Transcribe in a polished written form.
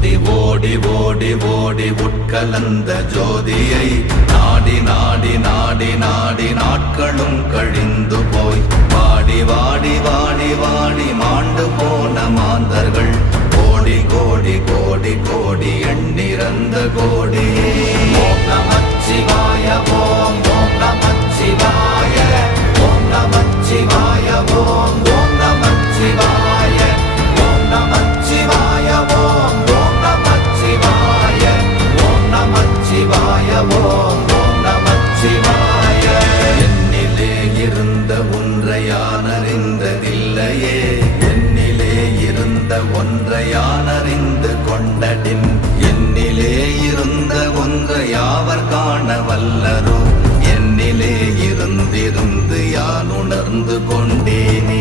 ஓடி ஓடி ஓடி ஓடி உட்கலந்த ஜோதியை நாடி நாடி நாடி நாடி நாட்களும் கழிந்து போய் வாடி வாடி வாடி வாடி மாண்டு போன மாந்தர்கள் கோடி கோடி கோடி கோடி எண்ணிறந்த கோடி. ஓம் நமச்சிவாய ஓம் ஓம் நமச்சிவாய ஓம் நமச்சிவாய ஓம் ஓம் நமச்சிவாய ஓம் நமச்சிவாய ஓம் ஓம் நமச்சிவாய ஓம் நமச்சிவாய ஓம் ஓம் நமச்சிவாய. என்னிலே இருந்த ஒன்றை யான் அறிந்ததில்லையே, என்னிலே இருந்த ஒன்றை யான் அறிந்து கொண்டடின், என்னிலே இருந்த ஒன்றை யாவர் காண வல்லரோ, என்னிலே இருந்திருந்து யான் உணர்ந்து கொண்டேனே.